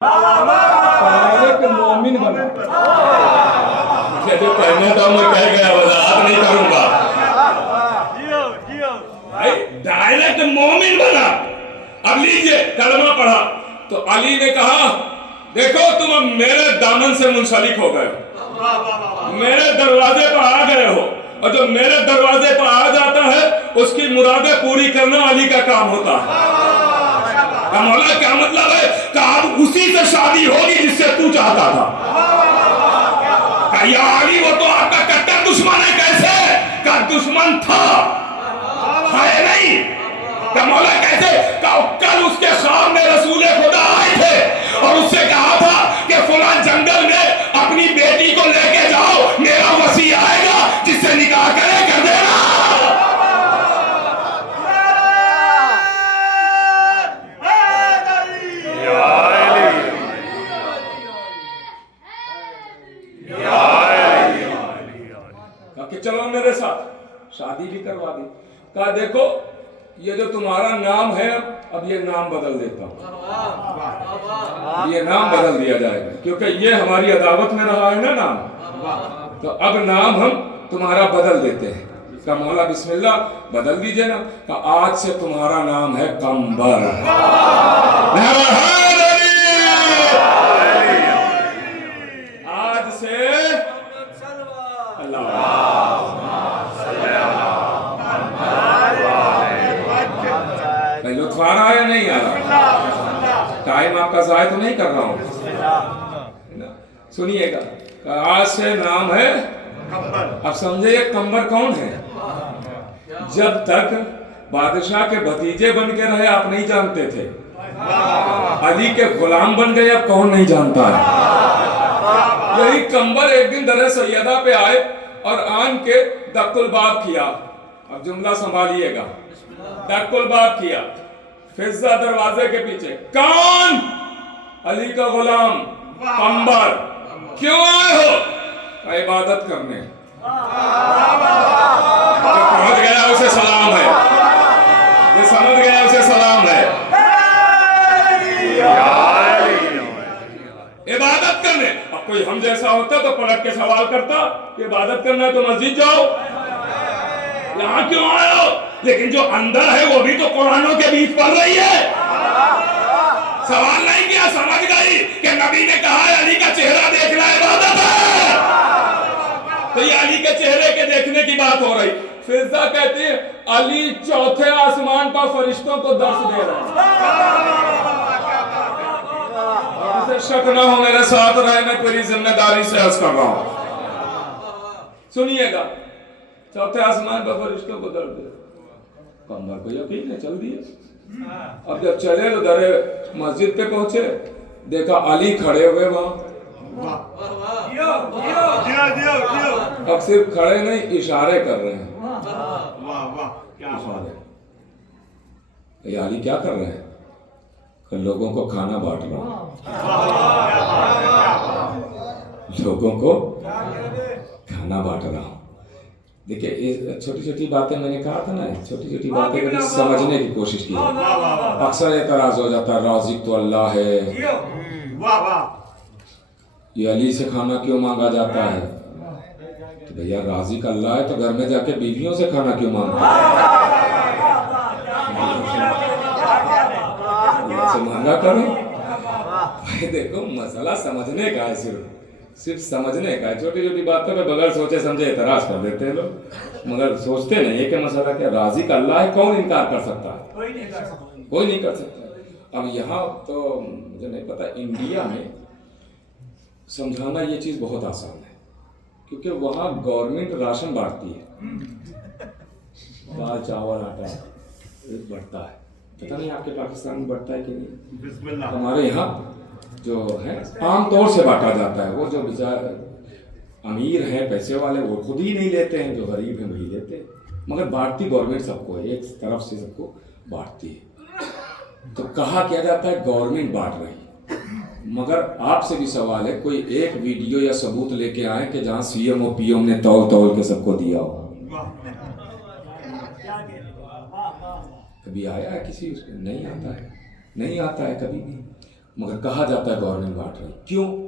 Direct मोमिन बना। जो कहना था मैं कह गया, वजाहत नहीं करूंगा भाई। डायरेक्ट मोमिन बना। अब लीजिए कलमा पढ़ा तो अली ने कहा देखो तुम अब मेरे दामन से मुंसलिक हो गए हो, मेरे दरवाजे पर आ गए हो, और जो मेरे दरवाजे पर आ जाता है उसकी मुरादें पूरी करना अली का काम होता है। का मौला क्या मतलब है? कि अब उसी से शादी होगी जिससे तू चाहता था। या अली वो तो आपका कट्टर दुश्मन है। कैसे? का दुश्मन था, है नहीं। का मौला कैसे? का कल उसके ख्वाब में रसूल खुदा आए थे और उससे कहा था कि फलां जंगल में अपनी बेटी को लेके जाओ, मेरा वसी आएगा जिससे निकाह करे कर देना। कि चलो मेरे साथ शादी भी करवा दी। कहा देखो ये जो तुम्हारा नाम है अब ये नाम बदल देता हूँ, ये नाम बदल दिया जाएगा क्योंकि ये हमारी अदावत में रहा है ना नाम, तो अब नाम हम तुम्हारा बदल देते हैं। का मौला बिस्मिल्लाह बदल दीजिए ना। का आज से तुम्हारा नाम है कंबर। आज से लुत्फ आ रहा है या नहीं आ रहा? टाइम आपका ज़ाया तो नहीं कर रहा हूँ। सुनिएगा आज से नाम है कंबर। अब समझे ये कंबर कौन है? जब तक बादशाह के भतीजे बन के रहे आप नहीं जानते थे, अली के गुलाम बन गए अब कौन नहीं जानता है। यही कंबर एक दिन दरे सैयदा पे आए और आन के दक्कुल बाब किया। अब जुमला संभालिएगा, दक्कुल बाब किया। फिजा दरवाजे के पीछे कौन? अली का गुलाम कंबर। क्यों आए हो? इबादत करने। समझ गया उसे सलाम है, ये समझ गया उसे सलाम है। इबादत करने। अब कोई हम जैसा होता तो पलट के सवाल करता कि इबादत करना है तो मस्जिद जाओ, यहाँ क्यों आए हो? लेकिन जो अंदर है वो भी तो कुरानों के बीच पढ़ रही है। सवाल नहीं किया, समझ गई कि नबी ने कहा है अली का चेहरा देखना इबादत है, तो ये अली के चेहरे के देखने की बात हो रही। फिजा कहती है अली चौथे आसमान पर फरिश्तों को दर्श दे रहा है। शक ना हो मेरे साथ रहे, मैं पूरी जिम्मेदारी से अर्ज कर रहा हूं। सुनिएगा चौथे आसमान पर फरिश्तों को दर्द दे। कंबर को यकीन है, चल दिए। अब जब चले तो दरे मस्जिद पे पहुंचे, देखा अली खड़े हुए वहां। अब सिर्फ खड़े नहीं इशारे कर रहे हैं। इशारे। ये अली क्या कर रहे हैं? लोगों को खाना बांट रहा हूं, लोगों को खाना बांट रहा हूं। देखिए ये छोटी छोटी बातें मैंने कहा था ना, छोटी छोटी बातें मैंने समझने की कोशिश की है। अक्सर एतराज हो जाता है राज़िक तो अल्लाह है, ये अली से खाना क्यों मांगा जाता है? तो भैया राज़िक अल्लाह है तो घर में जाके बीवियों से खाना क्यों मांगता है? से मांगा करो भाई। देखो मसला समझने का है, सिर्फ समझने का है। छोटी छोटी बातों पे बगैर सोचे समझे एतराज कर देते हैं लोग, मगर सोचते नहीं है कि मसला क्या राज़िक अल्लाह है, कौन इनकार कर सकता है? कोई नहीं कर सकता। अब यहाँ तो मुझे नहीं पता, इंडिया में समझाना ये चीज़ बहुत आसान है क्योंकि वहाँ गवर्नमेंट राशन बांटती है, दाल चावल आटा बढ़ता है। पता नहीं आपके पाकिस्तान में बढ़ता है कि नहीं। हमारे यहाँ जो है आमतौर से बांटा जाता है। वो जो बेचारे अमीर हैं पैसे वाले वो खुद ही नहीं लेते हैं, जो गरीब हैं वही लेते हैं, मगर बांटती गवर्नमेंट सबको है, एक तरफ से सबको बांटती है। तो कहा क्या जाता है गवर्नमेंट बांट रही है, मगर आपसे भी सवाल है कोई एक वीडियो या सबूत लेके आए कि जहाँ सीएम और पीएम ने तौल तौल के सबको दिया हो। कभी आया है किसी? नहीं आता है, नहीं आता है कभी भी। मगर कहा जाता है गवर्नमेंट बांट रही, क्यों?